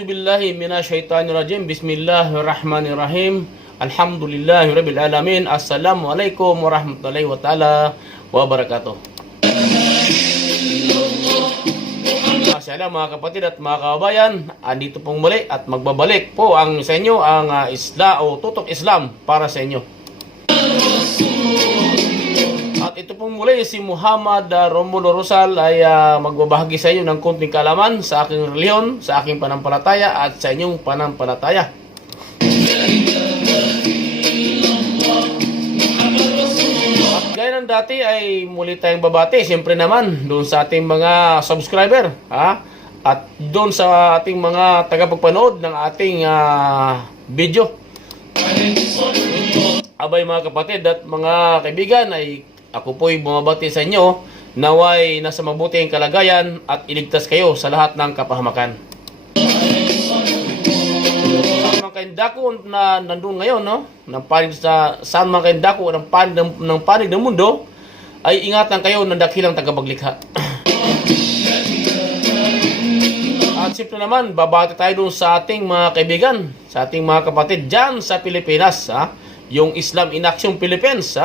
A'udzu billahi minasyaitonir rajim. Bismillahirrahmanirrahim. Alhamdulillahirabbil alamin. Assalamualaikum warahmatullahi wabarakatuh. Masyaallah mga kapatid at mga kababayan, andito pong muli at magbabalik po ang sa inyo ang Tutok Islam para sa inyo. At ito pong muli si Muhammad Romulo Rosal ay magbabahagi sa inyo ng konting kaalaman sa aking reliyon, sa aking panampalataya at sa inyong panampalataya. At gaya ng dati ay muli tayong babati, siyempre naman doon sa ating mga subscriber, at doon sa ating mga tagapagpanood ng ating video. Abay mga kapatid at mga kaibigan, ay ako po'y bumabati sa inyo naway nasa mabuting kalagayan at iligtas kayo sa lahat ng kapahamakan. Saan man kayong dako na nandun ngayon, saan man kayong dako ng panig ng mundo, ay ingatan kayo ng dakilang tagapaglikha. At simple naman, babati tayo dun sa ating mga kaibigan, sa ating mga kapatid dyan sa Pilipinas, yung Islam in Action Philippines,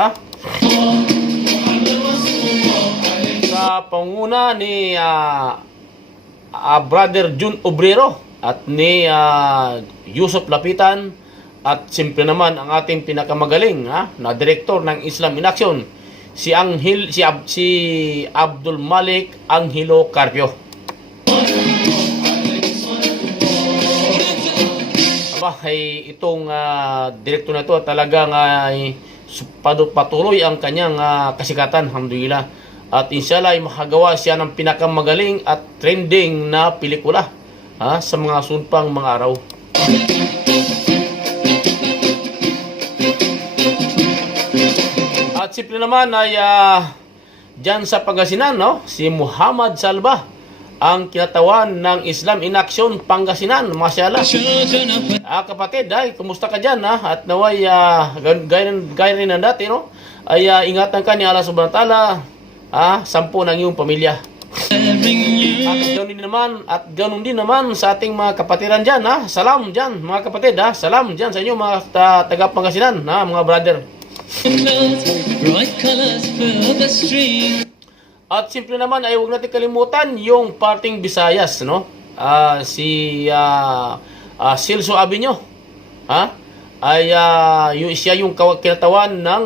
sa panguna ni Brother Jun Obrero at ni Yusuf Lapitan, at simple naman ang ating pinakamagaling na direktor ng Islam in Action, si Abdul Malik Angelo Carpio. Ay itong direktor na ito talagang patuloy ang kanyang kasikatan, alhamdulillah. At inshallah ay makagawa siya ng pinakamagaling at trending na pelikula sa mga sunpang mga araw. At simple naman ay dyan sa Pangasinan, si Muhammad Salva, ang kinatawan ng Islam in Action Pangasinan. Masyaallah. Kapatid, kumusta ka dyan? At naway gaya rin ng dati, ay ingatan ka ni Allah subhanahu wa ta'ala, 10 ng iyong pamilya. At ganoon din naman sa ating mga kapatiran dyan, salam dyan mga kapatid, salam dyan sa inyo mga taga Pangasinan, mga brother. At simple naman ay huwag natin kalimutan yung parting Visayas, si Celso Abinyo, siya yung kinatawan ng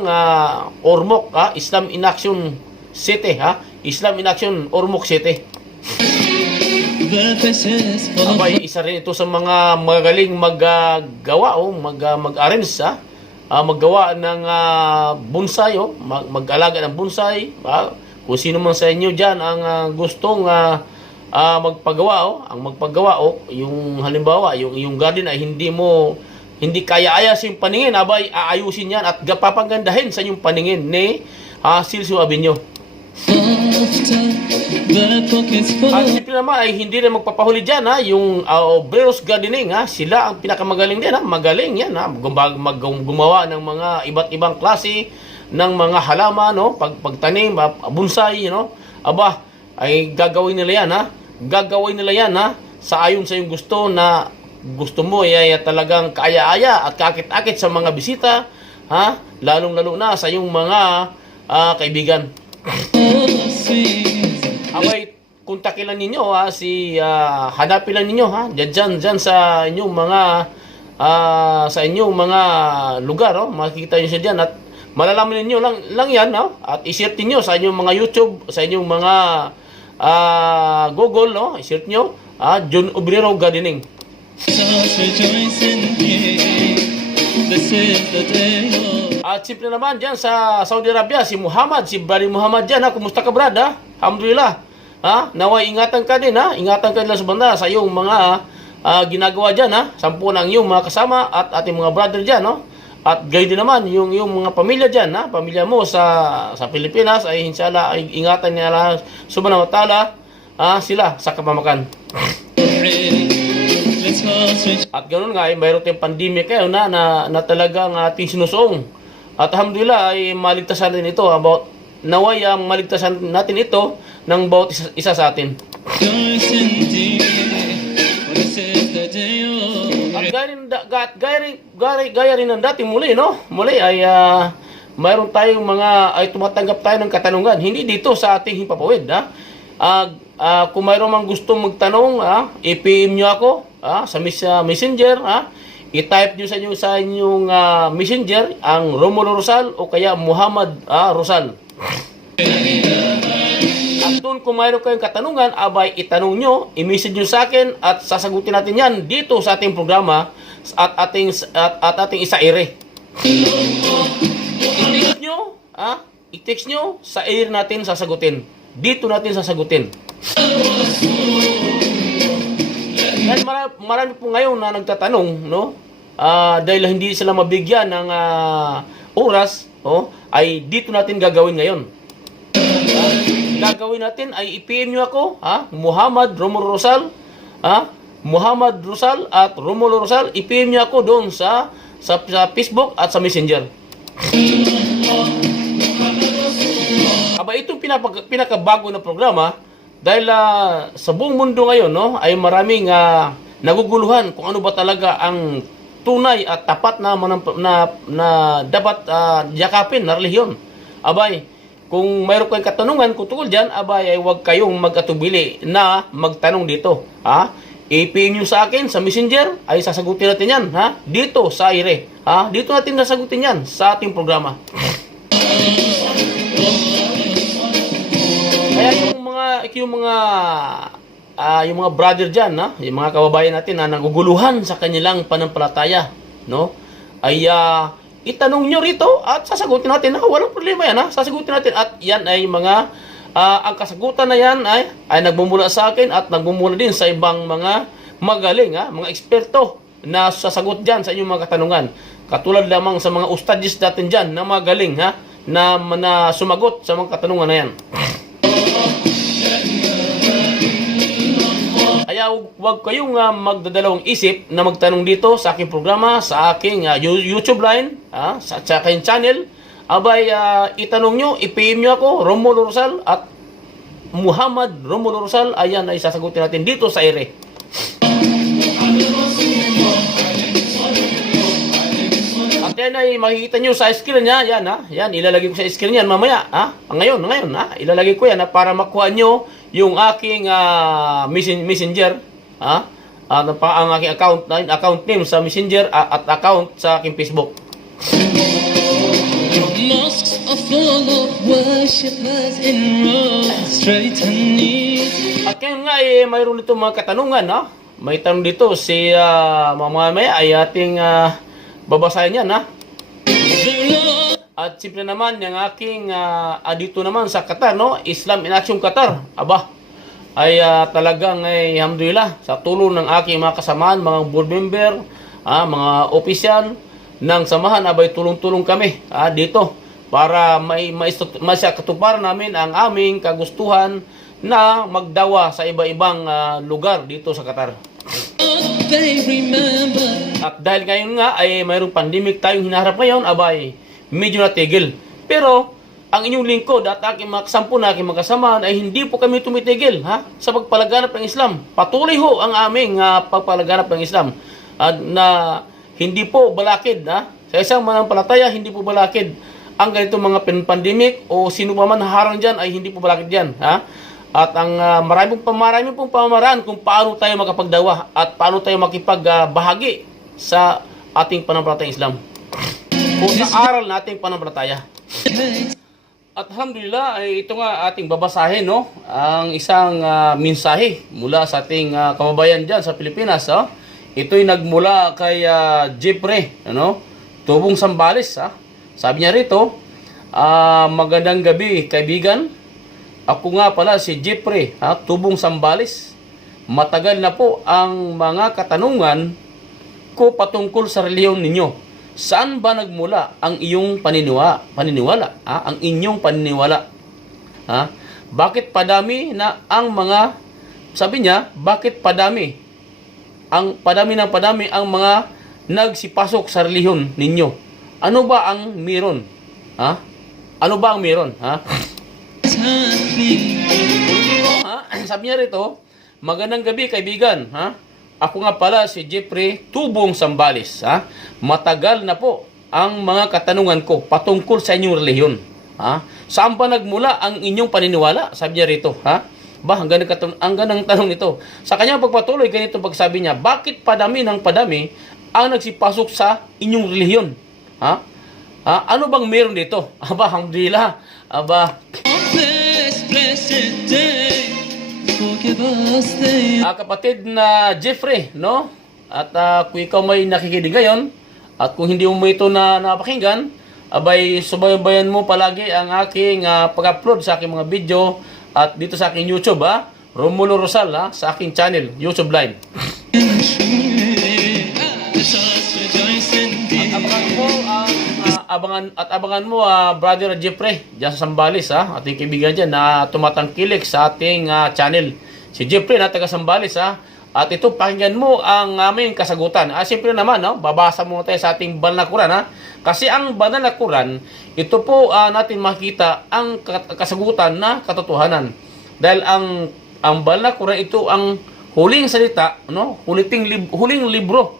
Ormoc, Islam in Action City, Islam in Action Ormoc City. Abay, isa rin ito sa mga magaling maggawa, mag-arrange, maggawa ng bonsai, mag-alaga ng bonsai. Kung sino man sa inyo dyan ang gustong magpagawa, yung halimbawa, yung garden ay hindi kaya ayasin yung paningin, abay aayusin yan at papagandahin sa inyong paningin ni Celso Abinyo. At simple naman ay hindi rin magpapahuli dyan, yung Obreros Gardening, sila ang pinakamagaling din, magaling yan, gumawa ng mga iba't ibang klase ng mga halaman, pagtanim, bonsai, ay gagawin nila yan, sa ayon sa yung gusto mo, ay talagang kaaya-aya at kakit-akit sa mga bisita, lalong-lalo na sa yung mga kaibigan. Abay, kontakin lang ninyo, hanapin lang ninyo, dyan sa inyong mga lugar, makikita nyo siya dyan, at malalaman ninyo lang yan, at i-share niyo sa inyong mga YouTube, sa inyong mga Google, i-share nyo, Jun Obrero Gardening. At simple naman dyan sa Saudi Arabia, si Bari Muhammad dyan, kumusta ka brad, alhamdulillah, naway ingatan ka din, ingatan ka nila sa banda sa iyong mga ginagawa dyan, 10 ng iyong mga kasama at ating mga brother dyan, at gayon din naman yung mga pamilya dyan, pamilya mo sa Pilipinas, ay inshallah ay ingatan niya Allah subhanahu wa ta'ala sila sa kapamakan. At ganoon nga ay mayroon tayong pandemya kayo na talagang ating sinusuong. At alhamdulillah ay maligtasan din ito, naway ang maligtasan natin ito ng bawat isa sa atin. gaya rin ng dati muli, no? Muli ay mayroon tayong tumatanggap tayo ng katanungan. Hindi dito sa ating himpapawid, ha? Kung mayroon mang gusto magtanong, i-PM nyo ako sa Messenger, i-type nyo sa inyong Messenger ang Romulo Rosal o kaya Muhammad Rosal. At doon kung mayroon kayong katanungan, abay itanong nyo, i-message nyo sa akin at sasagutin natin yan dito sa ating programa at ating isa-ire. I-text nyo, sa air natin sasagutin. Dito natin sasagutin. Dahil marami po ngayon na nagtatanong, no? Dahil hindi sila mabigyan ng oras, ay dito natin gagawin ngayon. Gagawin natin ay i-PM nyo ako, Muhammad Romulo Rosal, Muhammad Rosal at Romulo Rosal, i-PM nyo ako doon sa Facebook at sa Messenger. Aba, itong pinakabago na programa, dahil sa buong mundo ngayon, no, ay maraming naguguluhan kung ano ba talaga ang tunay at tapat na dapat yakapin na relihiyon. Abay, kung mayroon kayong katanungan kung tungkol dyan, abay, ay huwag kayong mag-atubili na magtanong dito. I-PM nyo sa akin sa Messenger, ay sasagutin natin yan, dito sa aire. Dito natin sasagutin yan sa ating programa. Kaya yung mga brother dyan, yung mga kababayan natin na naguguluhan sa kanilang panampalataya, no? Ay itanong nyo rito at sasagutin natin. Walang problema yan, sasagutin natin. At yan ay ang kasagutan na yan ay nagmumula sa akin at nagmumula din sa ibang mga magaling, mga eksperto na sasagot dyan sa inyong mga katanungan. Katulad lamang sa mga ustadis natin dyan na magaling, na sumagot sa mga katanungan na yan. Kaya huwag kayong magdadalawang isip na magtanong dito sa aking programa, sa aking YouTube line, sa aking channel. Abay, itanong nyo, i-PM nyo ako, Romulo Rosal at Muhammad Romulo Rosal. Ayan ay sasagutin natin dito sa aire. At yan ay makikita nyo sa screen niya. Yan, ilalagay ko sa screen yan mamaya. Ngayon, ilalagay ko yan para makuha nyo yung aking Messenger, ang aking account name sa Messenger at account sa aking Facebook. Mosques are full of worshippers in rows straight to knees. At ngayon nga mayroon dito mga katanungan, May tanong dito si mamaya ay ating babasahin yan, At simple naman yung aking dito naman sa Qatar, Islam in Action Qatar. Aba, ay talagang alhamdulillah sa tulong ng aking mga kasamaan, mga board member, mga opisyal ng samahan, abay tulong-tulong kami dito para maisakatuparan namin ang aming kagustuhan na magdawa sa iba-ibang lugar dito sa Qatar. At dahil ngayon nga ay mayroong pandemic tayong hinaharap ngayon, abay medyo natigil. Pero ang inyong lingkod at aking mga kasampu na aking mga kasamaan ay hindi po kami tumitigil sa pagpalaganap ng Islam. Patuloy ho ang aming pagpalaganap ng Islam na hindi po balakid. Sa isang manampalataya, hindi po balakid ang ganitong mga pandemic o sino pa man harang dyan ay hindi po balakid dyan. At ang marami pong pamamaraan kung paano tayo makapagdawa at paano tayo makipagbahagi sa ating panampalatayang Islam o sa aral nating panampalataya. At alhamdulillah, ito nga ating babasahin, ang isang mensahe mula sa ating kababayan dyan sa Pilipinas. Ito'y nagmula kay Jeffrey, Tubong Sambales. Sabi niya rito, magandang gabi kaibigan. Ako nga pala si Jeffrey, Tubong Sambales. Matagal na po ang mga katanungan ko patungkol sa reliyon ninyo. Saan ba nagmula ang iyong paniniwala? Ang inyong paniniwala? Bakit padami na ang mga, sabi niya, bakit padami ang mga nagsipasok sa reliyon ninyo? Ano ba ang meron? Ano ba ang meron? Sabi niya rito, magandang gabi kaibigan. Ako nga pala si Jeffrey Tubong Sambales. Ha? Matagal na po ang mga katanungan ko patungkol sa inyong relihiyon. Ha? Saan ba nagmula ang inyong paniniwala? Sabi niya rito. Ha? Ba, ang ganang tanong nito. Sa kanyang pagpatuloy, ganito pagsabi niya, bakit padami ng padami ang nagsipasok sa inyong relihiyon? Ha? Ha? Ano bang meron dito? Aba, alhamdulillah. Aba, Blessed day, forgive us the kapatid na Jeffrey, no? At kung ikaw may nakikinig ngayon, at kung hindi mo ito na napakinggan, abay subaybayan mo palagi ang aking pag-upload sa aking mga video at dito sa aking YouTube, Romulo Rosal, sa aking channel, YouTube Live. Let us rejoice in thee. Abangan mo brother Jeffrey diyan sa Sambales, ating kaibigan diyan na tumatangkilik sa ating channel. Si Jeffrey na taga Sambales, at ito pakinggan mo ang aming kasagutan. Siyempre naman, babasa muna tayo sa ating banal na Quran, kasi ang banal na Quran, ito po natin makita ang kasagutan na katotohanan. Dahil ang banal na Quran, ito ang huling salita, huling libro,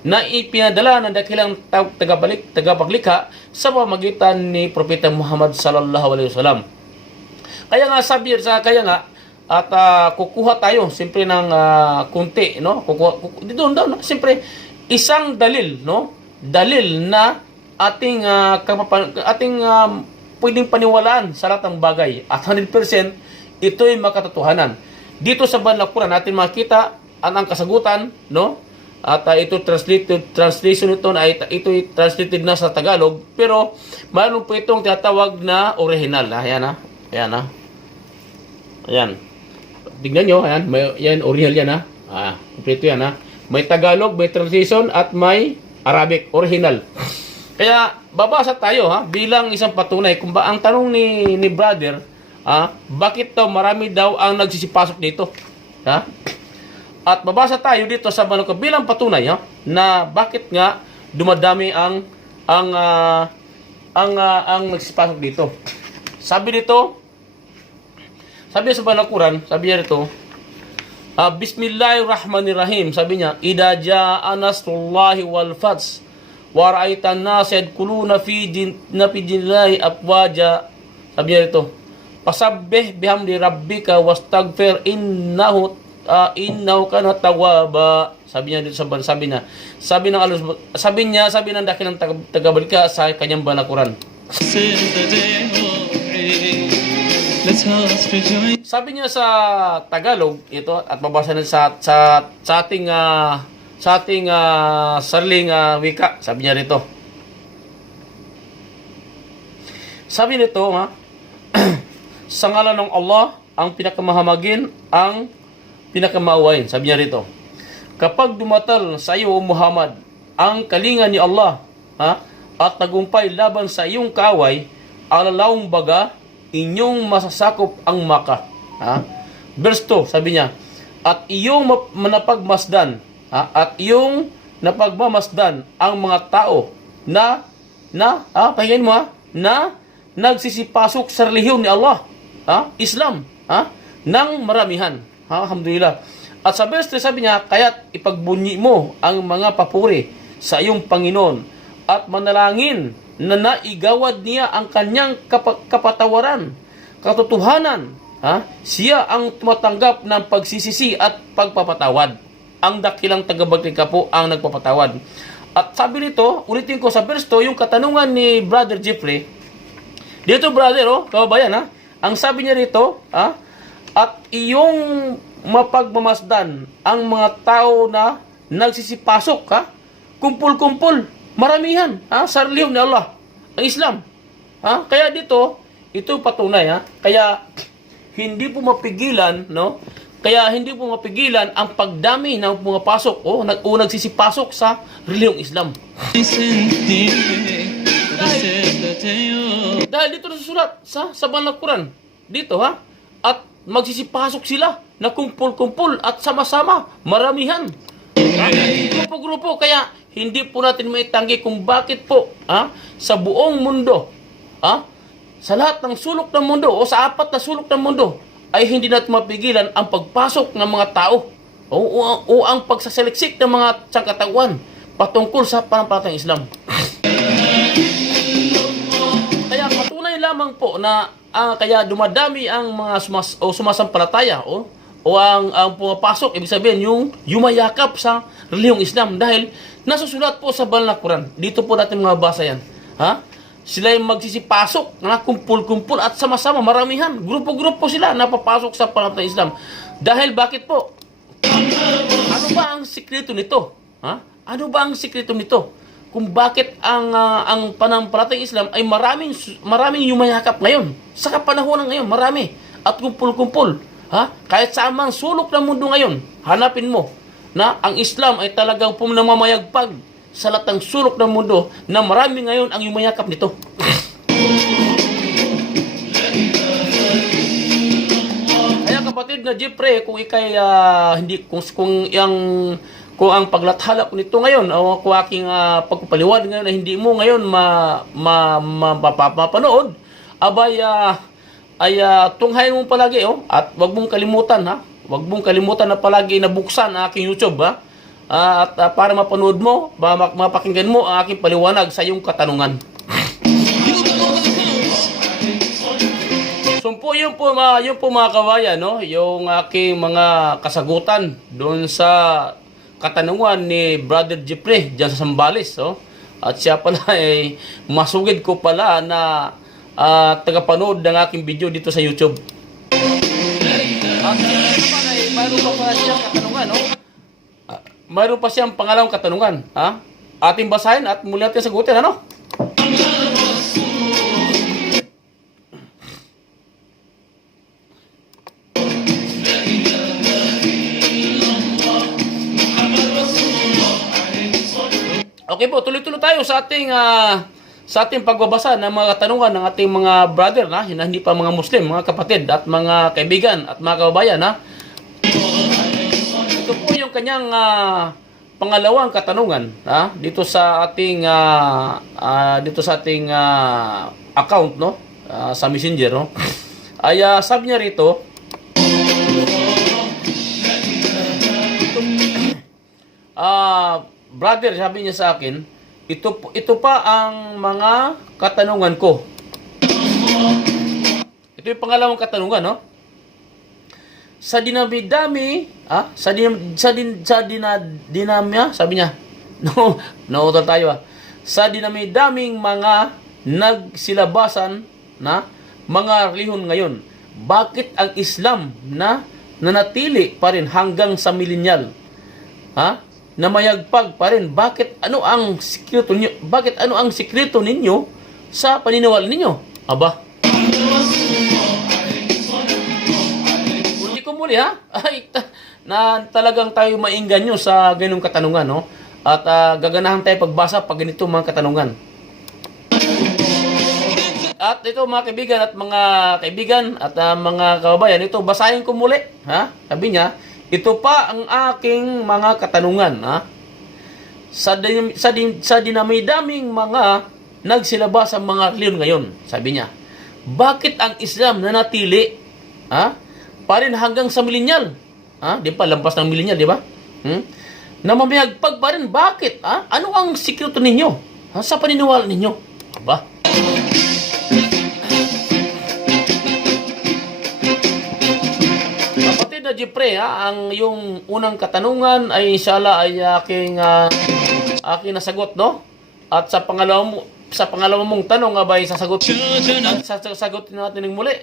na ipinadala ng dakilang tagapaglikha sa pamamagitan ni Propeta Muhammad sallallahu alaihi wasallam. Kaya nga at kukuha tayo siyempre ng kunti, dito daw, siyempre isang dalil, dalil na ating pwedeng paniwalaan sa lahat ng bagay at 100% ito'y makatotohanan. Dito sa banal na Quran natin makita ang kasagutan, at ito translation nito na ito translated na sa Tagalog, pero mayroon po itong tinatawag na original. Ayan. Ayan. Tingnan nyo, yan original yan, kompleto yan, May Tagalog, may translation at may Arabic original. Kaya babasa tayo, bilang isang patunay kung ba ang tanong ni brother, bakit daw marami daw ang nagsisipasok dito, At babasa tayo dito sa banal bilang patunay, na bakit nga dumadami ang nagsipasok dito. Sabi sa banal Quran, sabi niya dito, Bismillahirrahmanirrahim, sabi niya, Idza jaa nasrullahi wal fath wa ra'aitan nas yadkhuluna fi dinillahi afwaja. Sabi niya dito, Pasabbih bihamdi rabbika wastaghfir innahu kana tawwaba. Sabi niya dito sabi ng dakilang tagabalik sa kanyang banal Quran. Sabi niya sa Tagalog ito, at babasa na sa ating sariling wika. Sabi niya rito. Sabi nito, sa ngalan ng Allah, ang pinakamahamagin, ang pinakamaawain. Sabi niya rito, kapag dumatal sa iyo, Muhammad, ang kalinga ni Allah, at tagumpay laban sa iyong kaaway, alalawang baga, inyong masasakop ang Makkah. Verse 2, sabi niya, at iyong napagmamasdan ang mga tao na pakinggan mo, na nagsisipasok sa relihiyon ni Allah, Islam, ng maramihan. Alhamdulillah. At sa verse 3, sabi niya, kaya't ipagbunyi mo ang mga papuri sa iyong Panginoon at manalangin na naigawad niya ang kanyang kapatawaran, katotohanan. Siya ang tumatanggap ng pagsisisi at pagpapatawad. Ang dakilang tagapaglikha po ang nagpapatawad. At sabi nito, ulitin ko sa verse 2, yung katanungan ni Brother Jeffrey. Dito, brother, kababayan, ang sabi niya rito, at iyong mapagmamasdan ang mga tao na nagsisipasok, kumpul-kumpul, maramihan, sa relihiyon ni Allah, ang Islam. Kaya dito, ito patunay, kaya hindi po mapigilan, kaya hindi po mapigilan ang pagdami ng pumapasok o nagsisipasok sa relihiyong Islam. Dahil dito nasusulat sa banal na Quran, dito, at magsisipasok sila na kumpul-kumpul at sama-sama, maramihan. Grupo-grupo, kaya hindi po natin maitanggi kung bakit po sa buong mundo, sa lahat ng sulok ng mundo o sa 4 na sulok ng mundo, ay hindi natin mapigilan ang pagpasok ng mga tao o ang pagsasaliksik ng mga sangkatauhan patungkol sa panampalatayang Islam. Kaya patunay lamang po na kaya dumadami ang mga sumasampalataya o ang pumapasok, ibig sabihin yung yumayakap sa relihiyong Islam dahil nasusulat po sa banal na Quran. Dito po natin mga basa yan. Ha? Sila yung magsisipasok na kumpul-kumpul at sama-sama, maramihan. Grupo-grupo sila napapasok sa panampalatayang Islam. Dahil bakit po? Ano ba ang sikreto nito? Ha? Ano ba ang sikreto nito? Kung bakit ang panampalatayang Islam ay maraming yumayakap ngayon. Sa kapanahon ngayon, marami. At kumpul-kumpul. Ha? Kahit sa amang sulok ng mundo ngayon, hanapin mo na ang Islam ay talagang namamayagpag sa latang sulok ng mundo na marami ngayon ang yumayakap nito. Kaya kapatid na Jeffrey, kung ikay hindi kung ang paglathala ko nito ngayon o kung aking pagpapaliwanag ngayon na hindi mo ngayon mapapanood, abay tunghayin mo palagi at wag mong kalimutan wag mong kalimutan na palagi nabuksan ang aking YouTube at para mapanood mo, mapakinggan mo ang aking paliwanag sa iyong katanungan. So po yun po mga kabayan, yung aking mga kasagutan doon sa katanungan ni Brother Jeffrey diyan sa Sambales, at siya pala ay masugid ko pala na tagapanood ng aking video dito sa YouTube. At naman ay mayroon pa pala siyang katanungan, mayroon pa siyang pangalawang katanungan, ating basahin at muli natin sagutin, Okay po, tuloy-tuloy tayo sa ating pagbabasa ng mga katanungan ng ating mga brother na hindi pa mga Muslim, mga kapatid at mga kaibigan at mga kababayan. Ito po yung kanyang pangalawang katanungan dito sa ating account sa Messenger, ay sabi niya rito, brother, sabi niya sa akin, ito pa ang mga katanungan ko. Ito yung pangalawang katanungan, Sa dinami-dami, sabi niya, nautal tayo, sa dinami-daming mga nagsilabasan na mga relihiyon ngayon, bakit ang Islam na nanatili pa rin hanggang sa millennial, na mayagpag pa rin? Bakit ano ang sikreto ninyo sa paniniwala ninyo? Aba, muli na talagang tayo mainganyo sa ganung katanungan, at gaganahan tayo pagbasa pag ganito mga katanungan. At ito mga kaibigan at mga kababayan, ito basahin ko muli, sabi niya, ito pa ang aking mga katanungan, sa dinami-daming mga nagsilabas ang mga reliyon ngayon, sabi niya, bakit ang Islam nanatili pa rin hanggang sa millennial? Di pa, lampas ng millennial, di ba? Na mamayagpag pa rin. Bakit? Ano ang sikreto ninyo sa paniniwala ninyo? Aba? Kapatid na Jeffrey, ang yung unang katanungan ay inshallah ay aking nasagot, At sa pangalawa mong tanong, abay sasagutin natin ng muli,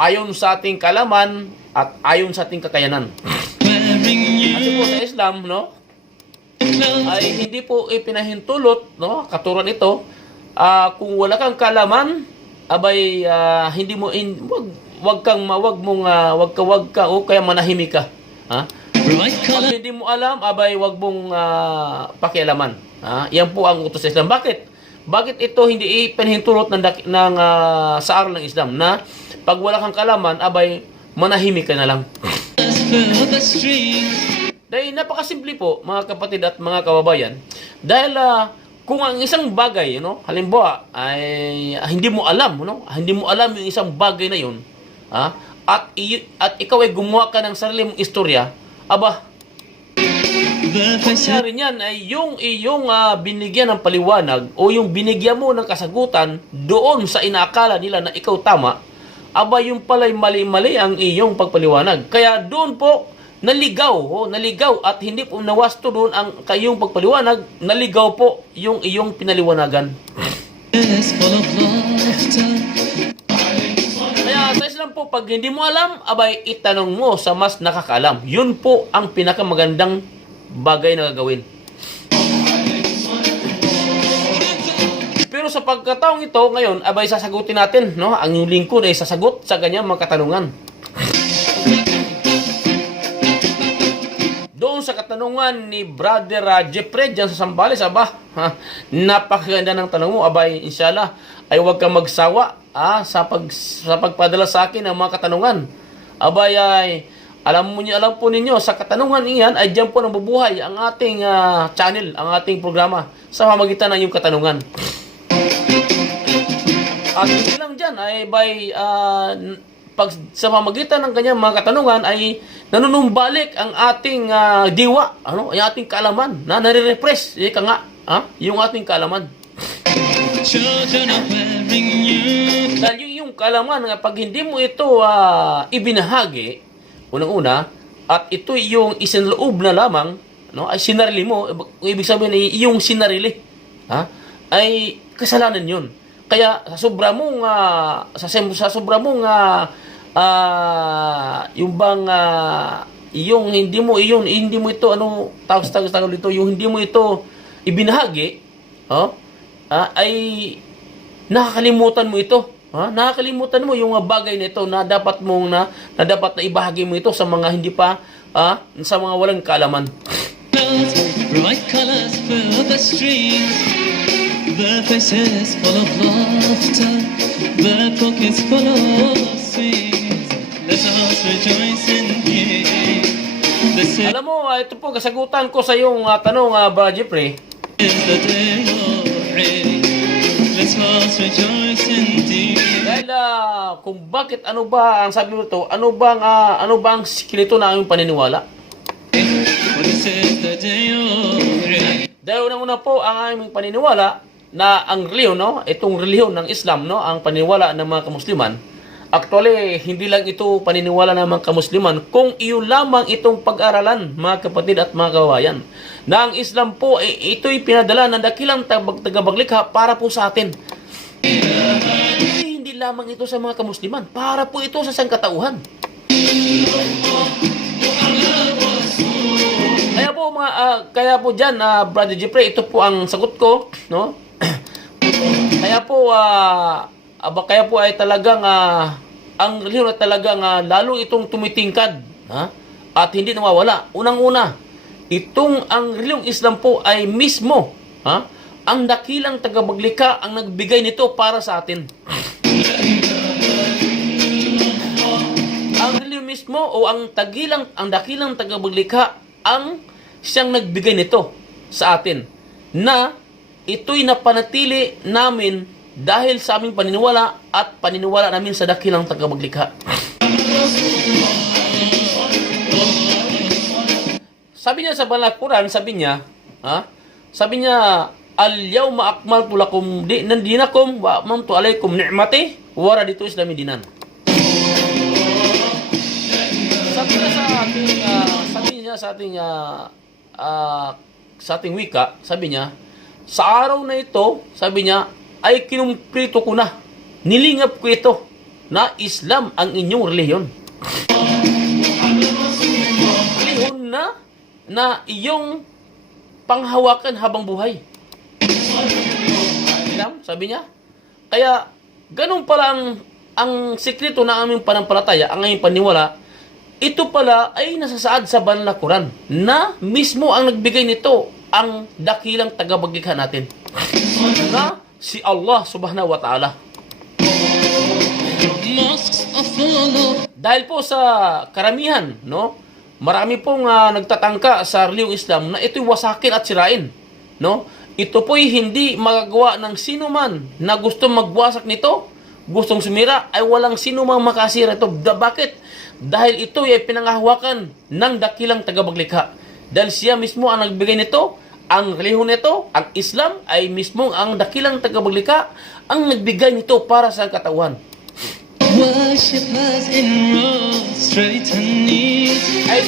ayon sa ating kalaman at ayon sa ating kakayanan. Kasi po sa Islam, ay hindi po ipinahintulot, katulad ito, kung wala kang kalaman, abay wag ka o kaya manahimik ka. Pag hindi mo alam, abay wag mong pakialaman. Yan po ang utos sa Islam. Bakit ito hindi ipinahintulot sa aral ng Islam na pag wala kang kalaman, abay manahimik ka na lang? Dahil napakasimple po, mga kapatid at mga kababayan. Dahil kung ang isang bagay, halimbawa ay hindi mo alam, hindi mo alam yung isang bagay na yun, at ikaw ay gumawa ka ng sarili mong istorya, aba, The faces Nangyari niyan ay yung iyong binigyan ng paliwanag o yung binigyan mo ng kasagutan doon sa inaakala nila na ikaw tama, aba yung pala'y mali-mali ang iyong pagpaliwanag. Kaya doon po naligaw at hindi po nawasto doon ang kayong pagpaliwanag, naligaw po yung iyong pinaliwanagan. full of laughter. Kaya sa Islam po, pag hindi mo alam, abay itanong mo sa mas nakakaalam. Yun po ang pinakamagandang bagay na gagawin. Pero sa pagkataong ito, ngayon, abay sasagutin natin, no? Ang yung lingkod ay sasagot sa ganyang mga katanungan. Doon sa katanungan ni Brother Jeffrey dyan sa Sambales, napakaganda ng tanong mo, abay, inshallah, ay huwag kang magsawa sa pagpadala sa akin ng mga katanungan. Abay, ay, alam po ninyo, sa katanungan iyan, ay dyan po nabubuhay ang ating channel, ang ating programa, sa pamagitan ng iyong katanungan. At hindi lang dyan, ay sa pamagitan ng kanyang mga katanungan ay nanunumbalik ang ating diwa, ang ating kaalaman na nare-repress, yung ating kaalaman. Children are wearing you. Dahil yung kaalaman, pag hindi mo ito ibinahagi, unang-una, at ito yung isinloob na lamang, ay sinarili mo, ibig sabihin ay yung sinarili, ay kasalanan yun. Kaya sa sobra mong yung bang yung hindi mo ito tawag dito, yung hindi mo ito ibinahagi, ay nakakalimutan mo ito. Nakakalimutan mo yung bagay na ito na dapat na ibahagi mo ito sa mga hindi pa sa mga walang kaalaman. Bright colors fill the streets. The faces full of laughter. The pockets full of sweets. Let us rejoice in you. This Alam mo, ito po kasagutan ko sa iyong tanong, Brother Jeffrey. is the day of rain. Let us rejoice in thee. Dahil kung bakit ano ba ang sabi mo ito, ano bang sikreto na aming paniniwala? For this is the day of rain. Dahil unang-una po ang aming paniniwala na ang reliyon, itong reliyon ng Islam, ang paniniwala ng mga kamusliman, actually, hindi lang ito paniniwala ng mga kamusliman, kung iyon lamang itong pag-aralan, mga kapatid at mga kawayan, na ang Islam po, ito'y pinadala ng dakilang tagapaglikha para po sa atin. Hindi lamang ito sa mga kamusliman, para po ito sa sangkatauhan. Kaya po dyan, Brother Jeffrey, ito po ang sagot ko, Kaya po ay talagang ang relihiyon ay talagang lalo itong tumitingkad, at hindi nawawala. Unang-una, ang relihiyong Islam po ay mismo, ang dakilang tagapaglikha ang nagbigay nito para sa atin. Ang relihiyon mismo o ang dakilang tagapaglikha ang siyang nagbigay nito sa atin, na ito'y napanatili namin dahil sa aming paniniwala at paniniwala namin sa dakilang tagapaglikha. Sabi niya sa Banal Quran, sabi niya, al-yawma akmaltu lakum dinakum wa atmamtu alaykum ni'mati wa raditu islami dinan. Sabi niya sa ating wika, sabi niya, sa araw na ito, sabi niya, ay kinumplito ko na, nilingap ko ito, na Islam ang inyong relihiyon. Relihiyon na iyong panghawakan habang buhay. Islam, sabi niya. Kaya, ganun pala ang sikreto ng aming panampalataya, ang aming paniwala, ito pala ay nasasaad sa Banal na Quran, na mismo ang nagbigay nito, ang dakilang tagapaglikha natin, na si Allah subhanahu wa ta'ala. Dahil po sa karamihan, marami pong nagtatangka sa relihiyong Islam na ito'y wasakin at sirain. Ito po'y hindi magagawa ng sino man na gustong magwasak nito, gustong sumira, ay walang sino mang makasira ito. Bakit? Dahil ito ay pinangahawakan ng dakilang tagapaglikha. Dahil siya mismo ang nagbigay nito, ang relihiyon nito, ang Islam ay mismo ang dakilang tagapaglikha ang nagbigay nito para sa katawan. Worship us in wrong, straight and neat. Ay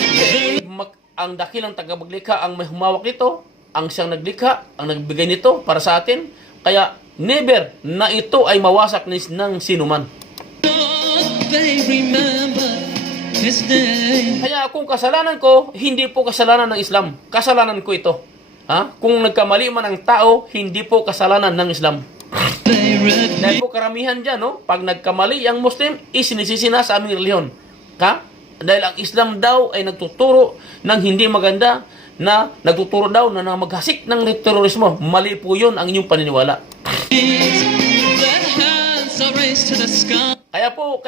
ang dakilang tagapaglikha ang may humawak nito, ang siyang naglikha, ang nagbigay nito para sa atin. Kaya never na ito ay mawasak ng sinuman. They remember this day. Kaya kung kasalanan ko, hindi po kasalanan ng Islam. Kasalanan ko ito. Kung nagkamali man ang tao, hindi po kasalanan ng Islam. They read Dahil po karamihan dyan, pag nagkamali ang Muslim, isinisisi na sa aming relihiyon. Dahil ang Islam daw ay nagtuturo ng hindi maganda, na nagtuturo daw na maghasik ng terorismo. Mali po yun ang inyong paniniwala. their hands are raised to the sky. Kaya ko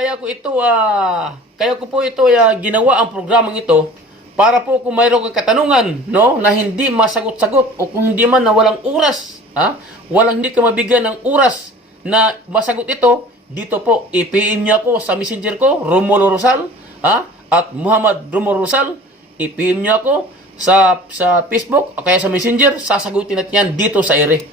po ito ginawa ang programang ito para po kung mayroong katanungan, na hindi masagot-sagot o kung hindi man na walang oras, hindi ka mabigyan ng oras na masagot ito, dito po i-PM niya ako sa messenger ko, Romulo Rosal, at Muhammad Romulo Rosal, i-PM niya ako sa Facebook o kaya sa messenger, sasagutin natin yan dito sa ere.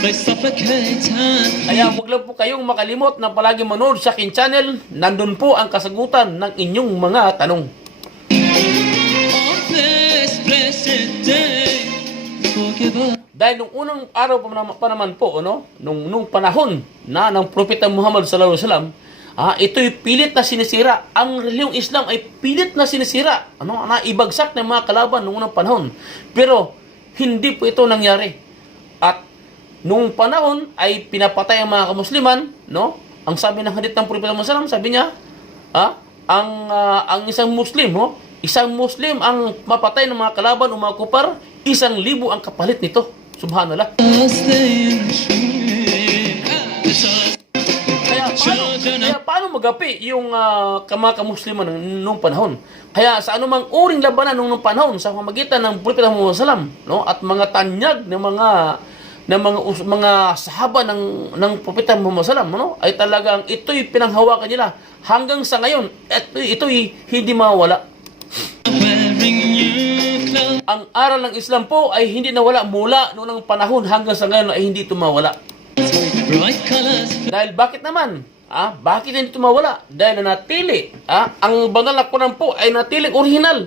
They suffocate and Kaya huwag lang po kayong makalimot na palagi manood sa akin channel, nandun po ang kasagutan ng inyong mga tanong. on this blessed day, forgive us. Dahil nung unang araw pa naman po, nung panahon na ng Propeta Muhammad sallallahu alaihi wasallam, ito'y pilit na sinisira. Ang relihiyong Islam ay pilit na sinisira. Na ibagsak ng mga kalaban nung unang panahon. Pero hindi po ito nangyari. At nung panahon ay pinapatay ang mga kamusliman, Ang sabi ng hadith ng Propeta Muhammad sallallahu alaihi wasallam, sabi niya, ang isang Muslim ang mapatay ng mga kalaban o mga kupar, 1,000 ang kapalit nito. Subhanallah. Stay in tune. It's us. Kaya paano magapi yung mga kamusliman nung panahon? Kaya sa anumang uring labanan nung panahon sa pamamagitan ng Propeta Muhammad sallallahu alaihi wasallam, at mga tanyag ng mga sahaba ng Propeta Muhammad sallallahu alaihi wasallam, ay talagang ito'y pinanghawakan nila hanggang sa ngayon. Ito'y hindi mawala. Wearing new clothes. Ang aral ng Islam po ay hindi nawala mula noong panahon hanggang sa ngayon ay hindi ito mawala. Bright colors. Dahil bakit naman? Bakit hindi ito mawala? Dahil nanatili. Ang banal na Quran po ay natiling original.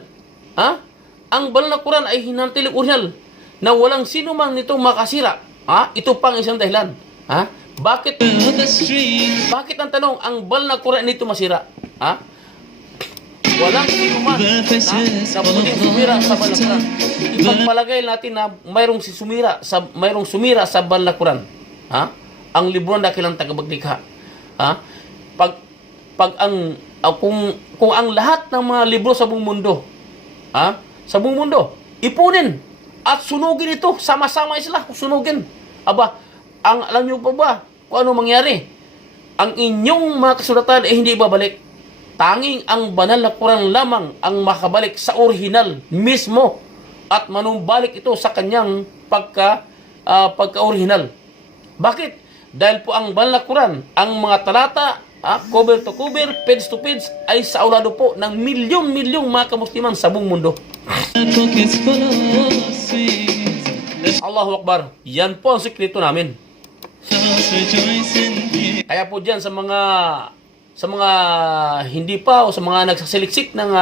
Ang banal na Quran ay natiling original na walang sino man nito makasira. Ito pang isang dahilan. Bakit? The streets. Bakit ang tanong, ang banal na Quran nito masira? Walang sino man na pwedeng sumira sa banal na Quran. Ipagpalagay natin na mayroong sumira sa banal na Quran. Ang libro ng dakilang tagapaglikha. Kung ang lahat ng mga libro sa buong mundo, ipunin at sunugin ito, sama-sama sila, sunugin. Alam niyo pa ba kung ano mangyari? Ang inyong mga kasulatan ay hindi babalik. Tanging ang banal na Quran lamang ang makabalik sa original mismo at manumbalik ito sa kanyang pagka-original. Bakit? Dahil po ang banal na Quran, ang mga talata, cover to cover, page to page, ay sa aulado po ng milyon-milyong mga kamusliman sa buong mundo. Pockets full of sweets. Allahu Akbar. Yan po ang sikreto namin. Let's rejoice in you. Kaya po dyan sa mga hindi pa o sa mga nagsasaliksik ng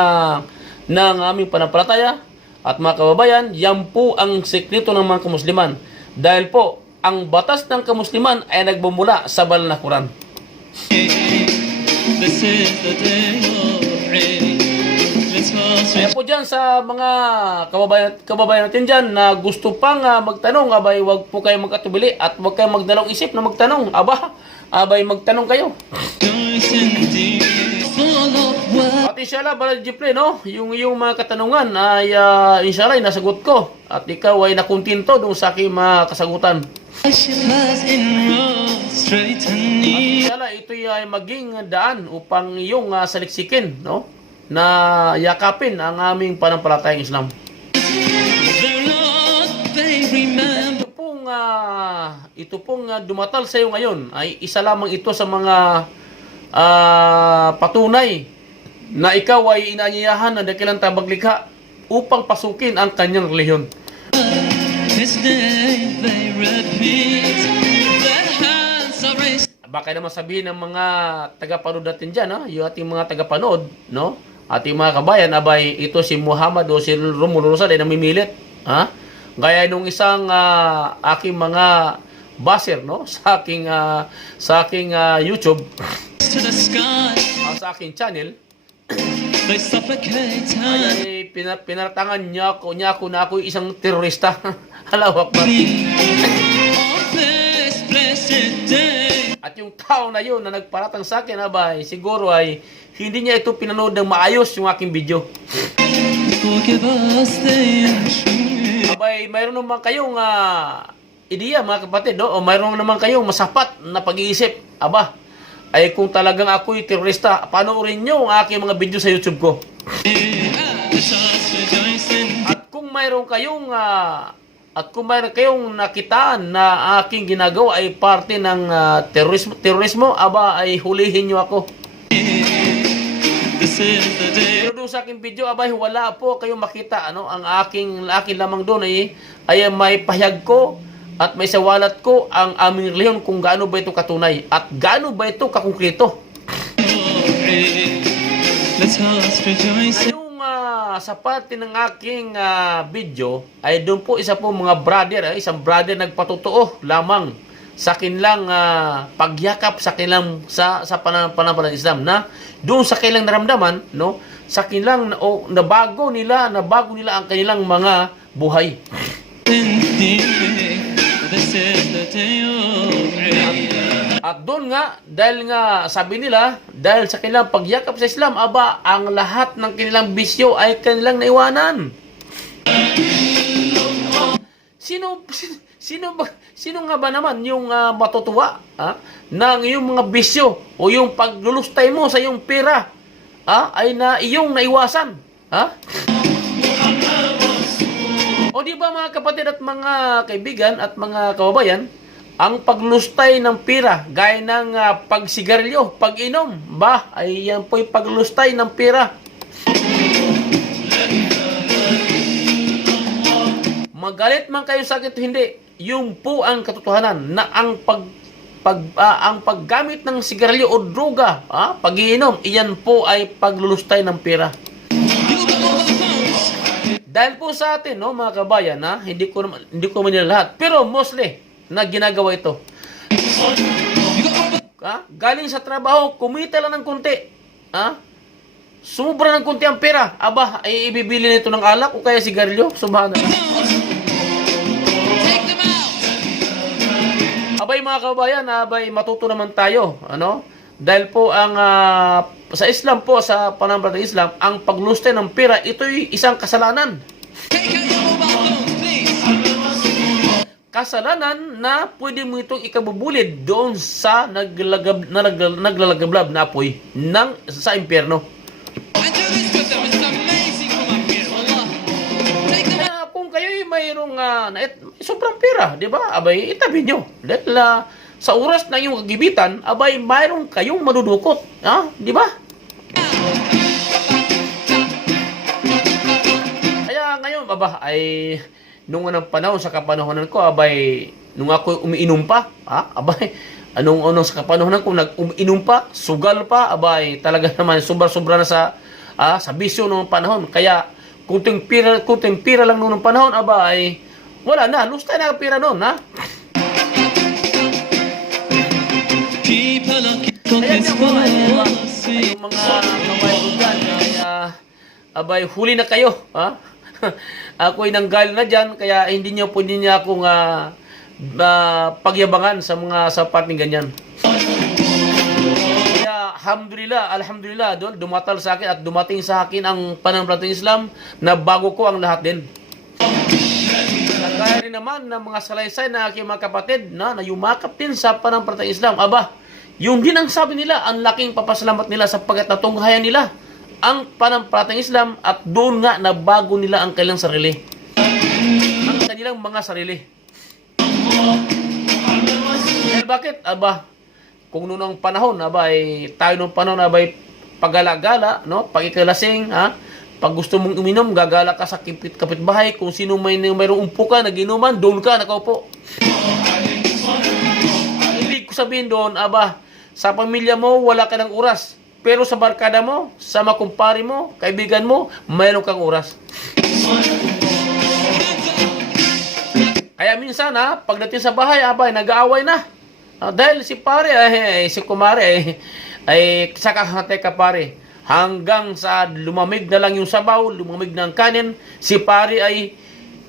aming panampalataya at mga kababayan, yan po ang sikreto ng mga kamusliman. Dahil po, ang batas ng kamusliman ay nagbumula sa banal na Quran. This is the day of rain. Let's Kaya po dyan sa mga kababayan natin dyan na gusto pang magtanong, wag po kayo magkatubili at wag kayo magdalawang isip na magtanong. Magtanong kayo. rejoice in thee. Full of words. At inshallah, Brother Jeffrey, yung mga katanungan ay inshallah ay nasagot ko. At ikaw ay nakuntinto doon sa aking mga kasagutan. Worship us in wrong, straight and neat. Inshallah, ito ay maging daan upang iyong saliksikin, na yakapin ang aming panampalatayang Islam. The Lord, they remember. Ito pong dumatal sa iyo ngayon ay isa lamang ito sa mga patunay na ikaw ay inaanyayahan ng dakilang tagapaglikha upang pasukin ang kanyang relihiyon. This day they repeat. Their hands are raised. Baka naman sabihin ng mga tagapanood natin dyan, yung ating mga tagapanood, no? Ating mga kabayan, abay, ito si Muhammad o si Romulo Rosal ay namimilit. Gaya nung isang aking mga baser, no? Sa aking YouTube, To the sky, sa aking channel, they suffocate and ay pinaratangan niya ako na ako isang terorista. Halawak ba? on this blessed day. At yung tao na yun na nagparatang sa akin, abay, siguro ay hindi niya ito pinanood ng maayos yung aking video. Forgive us the intrusion. Abay, mayroon naman kayong ideya, mga kapatid, no? O mayroon naman kayong masapat na pag-iisip. Aba, ay kung talagang ako'y terorista, panoorin nyo ang aking mga video sa YouTube ko. Let us rejoice in At kung mayroon kayong nakitaan na aking ginagawa ay parte ng terorismo, aba, ay hulihin nyo ako. this is the day. Pero doon sa aking video, abay, wala po kayong makita. Ang aking lamang doon ay may pahayag ko at may sawalat ko ang aming relihiyon kung gaano ba ito katunay at gaano ba ito kakonkrito. Let us rejoice in Yung sa parte ng aking video ay doon po isa po mga brother, isang brother nagpatotoo lamang sa kanilang pagyakap sa kanilang sa pananampalataya ng Islam na doon sa kanilang naramdaman, no, sa kanilang nabago nila ang kanilang mga buhay. This is the day of prayer. At doon nga, dahil nga sabi nila, dahil sa kanilang pagyakap sa Islam, aba, ang lahat ng kanilang bisyo ay kanilang naiwanan. Sino nga ba naman yung matutuwa ng iyong mga bisyo o yung paglulustay mo sa iyong pera ay na iyong naiwasan? O di ba mga kapatid at mga kaibigan at mga kababayan, ang paglustay ng pera, gaya ng pagsigarilyo, pag-inom, ay yan po'y paglustay ng pera. Magalit man kayo sa akin, hindi. Yung po ang katotohanan na ang paggamit ng sigarilyo o droga, pag-iinom, iyan po ay paglulustay ng pera. Dahil po sa atin, no, mga kabayan, hindi ko man nila lahat, pero mostly na ginagawa ito. Galing sa trabaho, kumita lang ng konti. Sobra ng konti ang pera. Aba, ay ibibili nito ng alak o kaya sigarilyo. Subhanallah. Abay mga kabayan, abay matuto naman tayo. Dahil po ang sa Islam po, sa pananampalataya ng Islam, ang paglustay ng pera, ito'y isang kasalanan. Kasalanan na pwede mo itong ikabubulid doon sa naglalagablab na apoy sa impyerno. Kung kayo'y mayroong sobrang pera, di ba? Abay, itabi nyo. Dahil sa oras na iyong kagibitan, abay, mayroong kayong madudukot. Di ba? Kaya ngayon, ay nung unang panahon, sa kapanahonan ko, abay, nung ako umiinom pa, abay, anong sa kapanahonan ko, umiinom pa, sugal pa, abay, talaga naman, sobra-sobra na sa bisyo noong panahon. Kaya, kunting pira lang noong panahon, abay, wala na, lustay na ang pira noon, Kaya yung mga kabayan dyan, abay, huli na kayo, Ako'y nanggaling na dyan, kaya hindi niya akong pagyabangan sa parting ganyan. Kaya alhamdulillah, doon dumatal sa akin at dumating sa akin ang pananampalatayang Islam na bago ko ang lahat din. At kaya rin naman ng mga salaysay na aking mga kapatid na yumakap din sa pananampalatayang Islam. Aba, yung din ang sabi nila, ang laking papasalamat nila sapagkat natunghayan nila ang pananampalatayang Islam at doon nga nabago nila ang kanilang sarili. Ang kanilang mga sarili. Dahil bakit? Aba, kung tayo noong panahon, pag-alagala, pag-ikalasing, Pag gusto mong uminom, gagala ka sa kapitbahay. Kung sino mayroong umpo ka, naginuman, doon ka, nakaupo. Ibig ko sabihin doon, sa pamilya mo, wala ka ng oras. Pero sa barkada mo, sa makumpari mo, kaibigan mo, mayroon kang oras. Kaya minsan, pagdating sa bahay, nag-aaway na. Dahil si pare, si kumare, ay sakahate ka pare. Hanggang sa lumamig na lang yung sabaw, lumamig ng kanin, si pare ay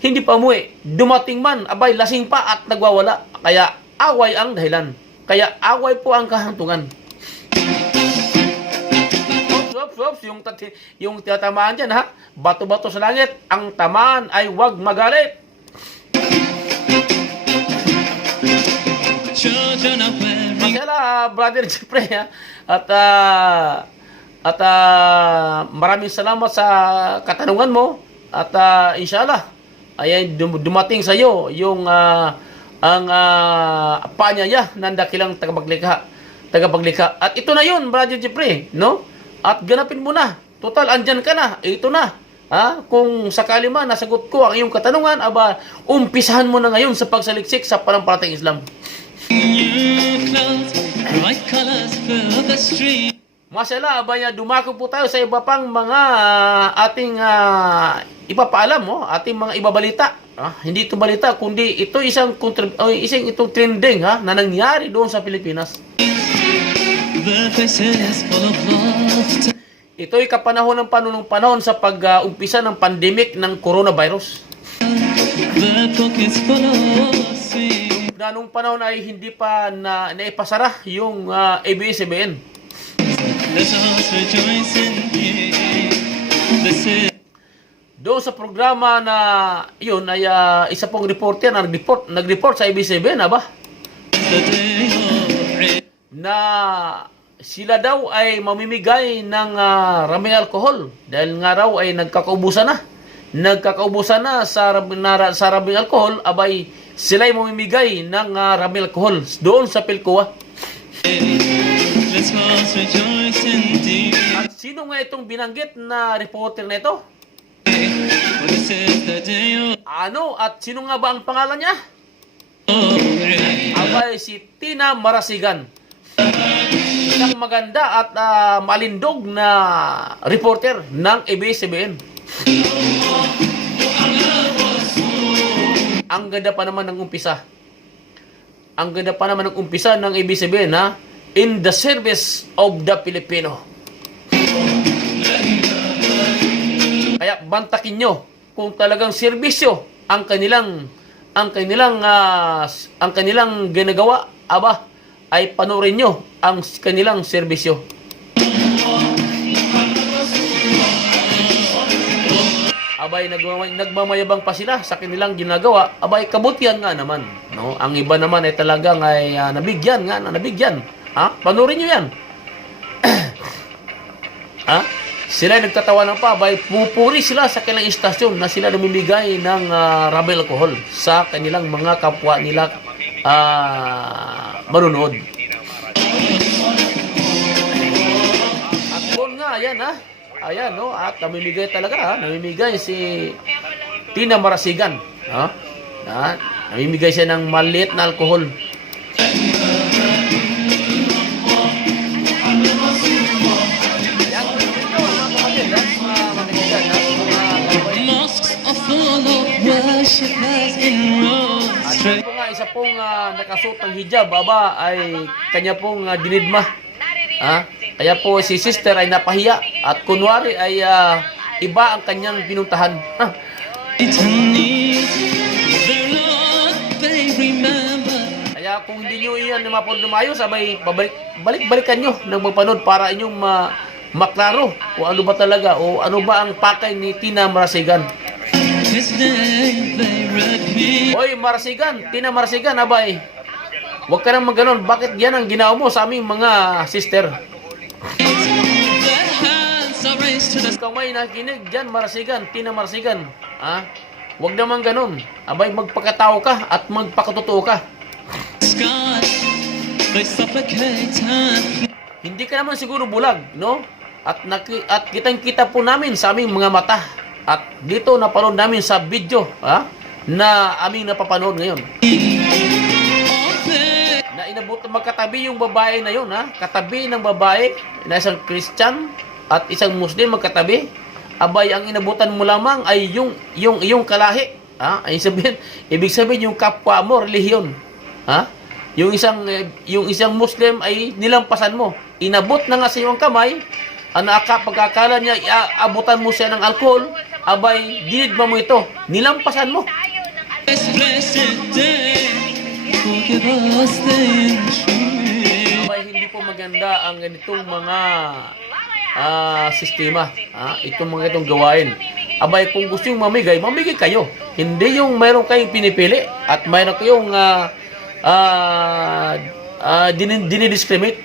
hindi pa umuwi. Dumating man, lasing pa at nagwawala. Kaya away ang dahilan. Kaya away po ang kahantungan. Oops, yung tatamaan dyan, bato-bato sa langit, ang tamaan ay huwag magalit. Masaya, brother Jeffrey, at maraming salamat sa katanungan mo at inshallah ay dumating sa iyo yung ang paanyaya ng dakilang tagapaglikha. At ito na yun, brother Jeffrey, no? At ganapin mo na. Total, andyan ka na. Ito na. Kung sakali man nasagot ko ang iyong katanungan, umpisahan mo na ngayon sa pagsaliksik sa panampalatayang Islam. Mashallah, dumako po tayo sa iba pang mga ating ipapaalam, ating mga ibabalita. Hindi ito balita, kundi ito isang itong trending na nangyari doon sa Pilipinas. Ito'y kapanahon ng panahon sa pag-umpisa ng pandemic ng coronavirus. Nung panahon ay hindi pa naipasara yung ABS-CBN. Doon sa programa na yun ay isa pong reporter na nag-report sa ABS-CBN na sila daw ay mamimigay ng raming alcohol dahil nga raw ay nagkakaubusan na sa raming alcohol. Sila ay mamimigay ng raming alcohol doon sa Pilcoa. At sino nga itong binanggit na reporter na ito? At sino nga ba ang pangalan niya? Si Tina Marasigan. Isang maganda at malindog na reporter ng ABS-CBN. Ang ganda pa naman ng umpisa. Ng ABS-CBN in the service of the Filipino. Kaya bantakin nyo kung talagang serbisyo ang kanilang ginagawa, ay panoorin nyo ang kanilang serbisyo. Nagmamayabang pa sila sa kanilang ginagawa. Kabutihan nga naman, no? Ang iba naman ay talagang nabigyan. Panoorin nyo yan. Sila ay nagtatawanan pa, pupuri sila sa kanilang istasyon na sila namimigay ng rubbing alcohol sa kanilang mga kapwa nila manunood. At doon nga, ayan, no? At namimigay talaga, namimigay si Tina Marasigan. Namimigay siya ng maliit na alcohol. At po nga, isa pong nakasuot ng hijab, ay kanya pong dinidma. Kaya po si sister ay napahiya at kunwari ay iba ang kanyang pinuntahan. Kaya kung hindi nyo iyan mapanood na maayos, balik-balikan nyo ng magpanood para inyong maklaro kung ano ba talaga o ano ba ang pakay ni Tina Marasigan. Hoy, Tina Marasigan, huwag ka nang maganon. Bakit yan ang ginawa mo sa aming mga sister? Kung may nakikinig dyan, Tina Marasigan, huwag naman ganon. Magpakatao ka at magpakatotoo ka. Hindi ka naman siguro bulag, no? at kitang-kita po namin sa aming mga mata. At dito napanood namin sa video na aming napapanood ngayon. Na inabot magkatabi yung babae na yun, katabi ng babae na isang Christian at isang Muslim magkatabi. Abay, ang inabutan mo lamang ay yung kalahi. Ay ibig sabihin yung kapwa mo, relihiyon. Yung isang Muslim ay nilampasan mo. Inabot na nga sa iyong kamay, pagkakala niya abutan mo siya ng alcohol, abay, dinidma mo ito. Nilampasan mo. Abay, hindi po maganda ang ganitong mga sistema. Itong mga itong gawain. Abay, kung gusto yung mamigay kayo. Hindi yung mayroon kayong pinipili at mayroon kayong dinidiscriminate.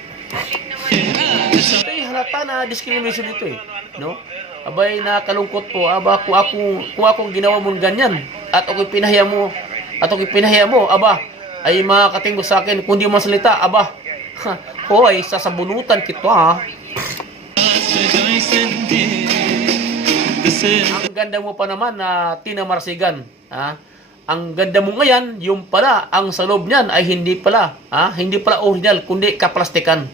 Ito yung halata na discrimination ito no? Abay, nakalungkot po. Kung akong ginawa mo ganyan at ako'y pinahiya mo, ay makakatinggo sa akin, kung di mo salita, hoy, sasabunutan kita, Ang ganda mo pa naman na Tina Marsigan, Ang ganda mo ngayon, yung pala, ang sa loob niyan ay hindi pala original, kundi kaplastikan.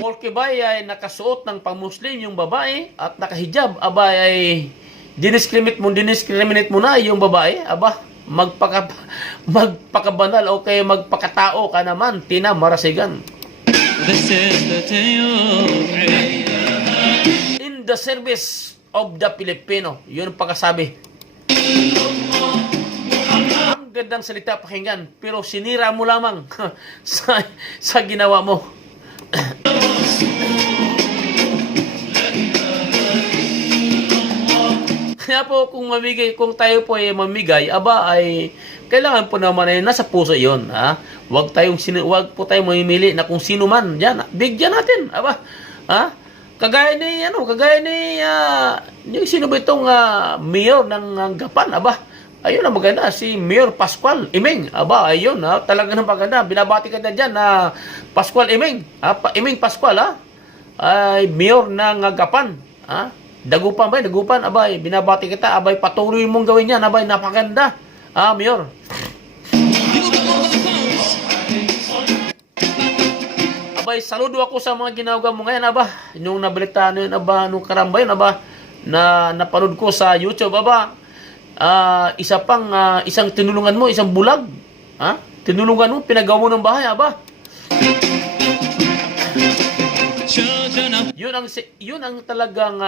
Porke ba ay nakasuot ng pang-Muslim yung babae at nakahijab, ay diniscriminate mo na yung babae, magpakabanal o kaya magpakatao ka naman, Tina Marasigan. In the service of the Filipino, yun ang pagkasabi. Ang gandang salita pakinggan, pero sinira mo lamang sa ginawa mo. Kaya po kung tayo po ay mamigay, ay kailangan po naman ay nasa puso 'yon, Huwag po tayong mamimili na kung sino man diyan, bigyan natin, Kagaya ni yung sino ba itong mayor ng Gapan, ayun ang maganda, si Mayor Pascual Imeng, ayun, talaga ng maganda, binabati ka na diyan na Pascual Imeng, Imeng Pascual, ay mayor ng Gapan, Dagupan, binabati kita, patuloy mong gawin yan, napakaganda, Mayor. Saludo ako sa mga ginagawa mo ngayon, yung nabalita yun, nung karamba yun, na napanood ko sa YouTube, isang tinulungan mo, isang bulag, tinulungan mo, pinagawa mo ng bahay, Yun ang talagang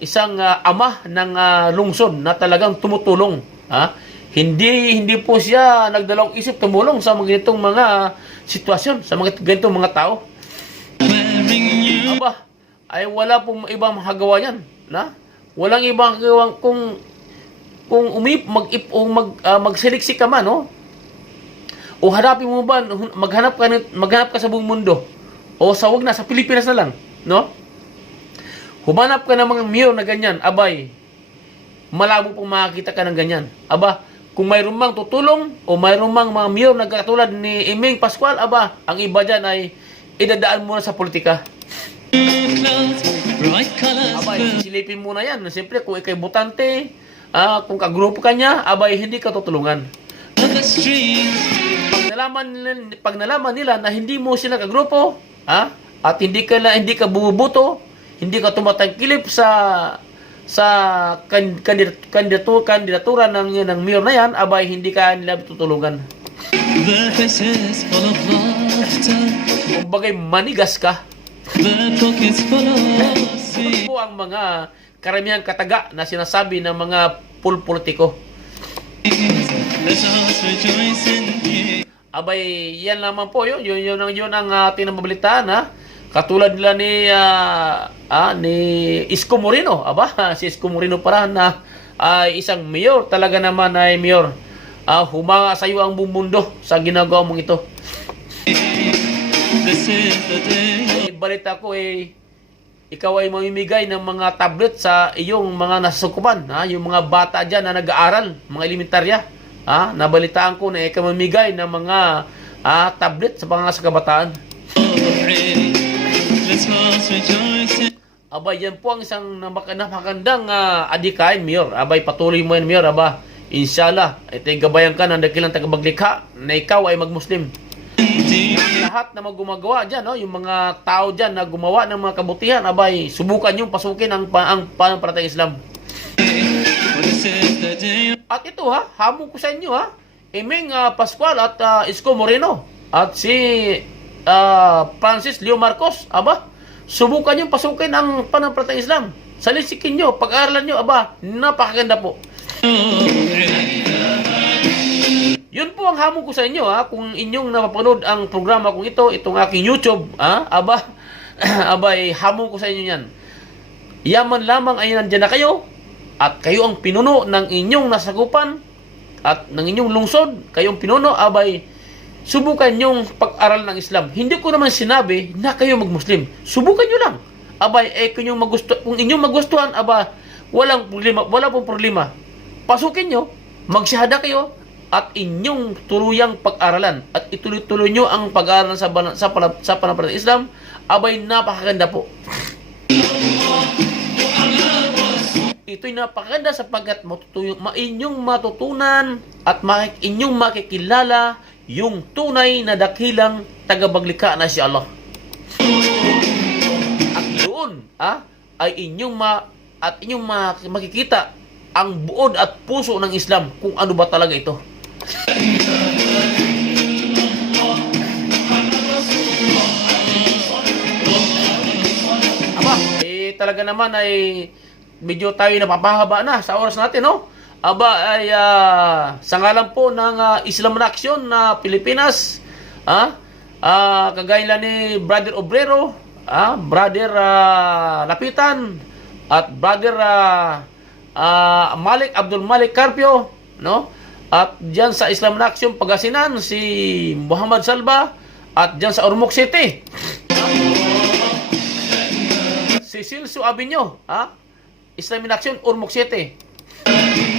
isang ama ng lungsod na talagang tumutulong. Hindi po siya nagdalawang isip tumulong sa mga ganitong mga sitwasyon, sa mga ganitong mga tao. Ay wala pong ibang makagawa yan. Walang ibang magagawa kung magsiliksik ka man, o hanapin mo ba, maghanap ka sa buong mundo, o wag na, sa Pilipinas na lang, humanap ka ng mga mayor na ganyan, malabo pong makakita ka ng ganyan. Kung mayroon mang tutulong, o mayroon mang mga mayor na katulad ni Imeng Pascual, ang iba dyan ay idadaan muna sa politika. Silipin mo na yan. Siyempre, kung ikay butante, kung kagrupo ka niya, hindi ka tutulungan. Pag nalaman nila na hindi mo sila kagrupo, at hindi ka bumubuto, hindi ka tumatangkilip sa kandidatura ng mayor na yan, hindi ka nila tutulungan. Kumbagay manigas ka. Ito po ang mga karamihang kataga na sinasabi ng mga politiko. Yan naman po yun ang ating nababalitaan, katulad nila ni Isko Moreno, si Isko Moreno para na isang mayor, talaga naman ay mayor. Humanga sa iyo ang buong mundo sa ginagawa mong ito. Balita ko ikaw ay mamimigay ng mga tablet sa iyong mga nasusukupan, yung mga bata diyan na nag-aaral, mga elementarya, nabalitaan ko na ikamamigay ng mga tablet sa mga sa kabataan. Let's all rejoice in Abay, yan po ang isang napakagandang adikain, Mayor. Abay, patuloy mo yan, Mayor. Aba, inshallah, ito'y gabayan ka ng dakilang tagapaglikha na ikaw ay magmuslim. Lahat na magumagawa dyan, no? Yung mga tao dyan na gumawa ng mga kabutihan, abay, subukan yung pasukin ang panampalatayang Islam. this is the day At ito, hamon ko sa inyo, Emeng Pascual at Isko Moreno at si Francis Leo Marcos, aba, subukan nyo pasukin ang panampalatayang Islam. Salisikin nyo, pag-aaralan nyo, aba, napakaganda po. Yun po ang hamon ko sa inyo, kung inyong napapanood ang programa kong ito, itong aking YouTube, aba, abay, hamon ko sa inyo yan. Yaman lamang ay nandyan na kayo, at kayo ang pinuno ng inyong nasagupan, at ng inyong lungsod, kayong pinuno, abay, subukan yung pag-aral ng Islam. Hindi ko naman sinabi na kayo mag-Muslim. Subukan nyo lang. Abay, kung inyong magustuhan, aba, walang pong problema. Pasukin nyo, magsihada kayo, at inyong tuluyang pag-aralan at ituloy-tuloy nyo ang pag-aralan sa panampalatayang Islam, abay, napakaganda po. Ito'y napakaganda sapagkat inyong matutunan at inyong makikilala yung tunay na dakilang tagapaglikha na si Allah. At doon ay inyong makikita ang buod at puso ng Islam kung ano ba talaga ito. Aba, talaga naman ay medyo tayo napapahaba na sa oras natin, no? Aba, ay sa ngalan po ng Islam na Aksyon na Pilipinas, kagaya ni Brother Obrero, Brother Lapitan, at Brother Abdul Malik Carpio, no? At diyan sa Islam na Aksyon Pagasinan, si Muhammad Salba, at diyan sa Ormoc City, si Silso Abinyo, Islam in Action, Ormoc City.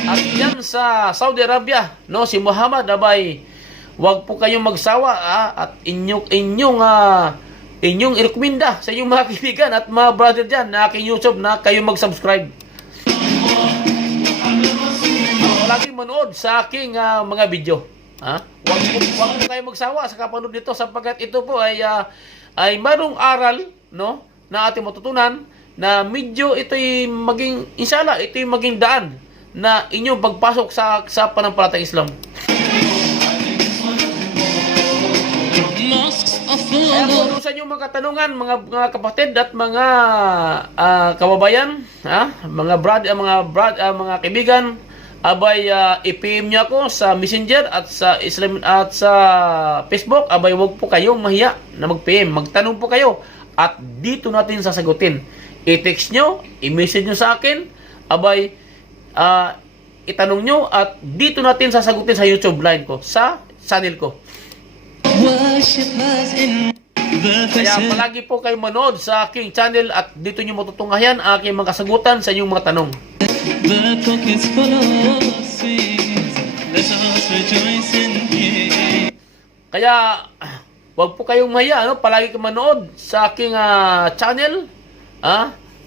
At yan sa Saudi Arabia, no, si Muhammad, abay, wag po kayong magsawa, at inyong irekomenda sa inyong mga kaibigan at mga brother dyan na aking YouTube na kayo mag-subscribe. Laging manood sa aking mga video. Wag po kayo magsawa sa kapanood nito sapagkat ito po ay mayroong aral, no, na ating matutunan na medyo ito'y maging, inshallah, ito'y maging daan na inyong pagpasok sa panampalatayang Islam. Kaya kung sa inyong mga katanungan, mga kapatid at mga kababayan, mga kaibigan, abay, i-PM niyo ako sa Messenger at sa Islam at sa Facebook. Abay, wag po kayong mahiya na mag-PM. Magtanong po kayo at dito natin sasagutin. I-text nyo, i-message nyo sa akin, abay, itanong nyo at dito natin sasagutin sa YouTube line ko, sa channel ko. Kaya palagi po kayo manood sa aking channel at dito nyo matutunghayan ang aking mga kasagutan sa inyong mga tanong. Kaya wag po kayong mahiya, palagi kayo manood sa aking channel,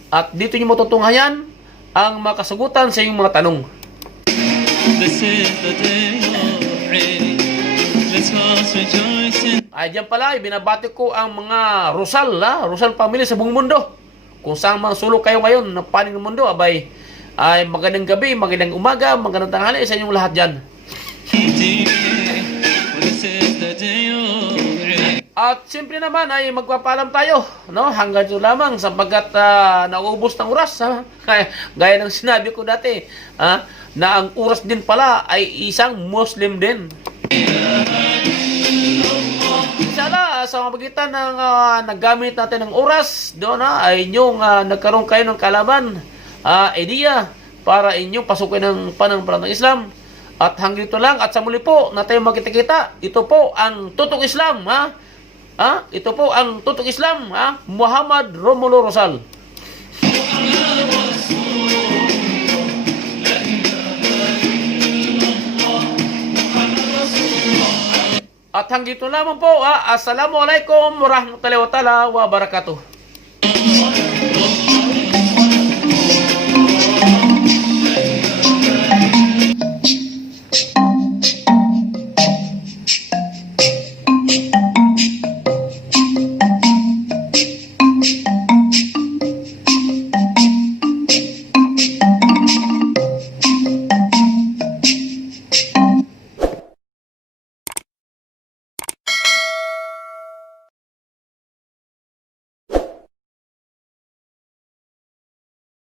at dito nyo matutunghayan ang mga kasagutan sa inyong mga tanong. This is the day of rain. Let's all rejoice in Ay, diyan pala, binabati ko ang mga Rosal family sa buong mundo. Kung saan mang sulok kayo ngayon na panig ng mundo, abay, ay magandang gabi, magandang umaga, magandang tanghali sa inyong lahat dyan. This is the day of rain. At siyempre naman ay magpapaalam tayo, no? Hanggang dito lamang sapagkat nauubos ng oras, gaya ng sinabi ko dati, na ang oras din pala ay isang Muslim din. Inshallah, sa magitan ng naggamit natin ng oras doon, ay inyong nagkaroon kayo ng kalaban, idea para inyong pasukin ng panampalatayang Islam. At hanggang dito lang, at sa muli po na tayo magkita-kita, ito po ang Tutok Islam, ito po ang Tutok Islam, Muhammad Romulo Rosal. At hanggang dito lamang po. Assalamualaikum warahmatullahi wabarakatuh.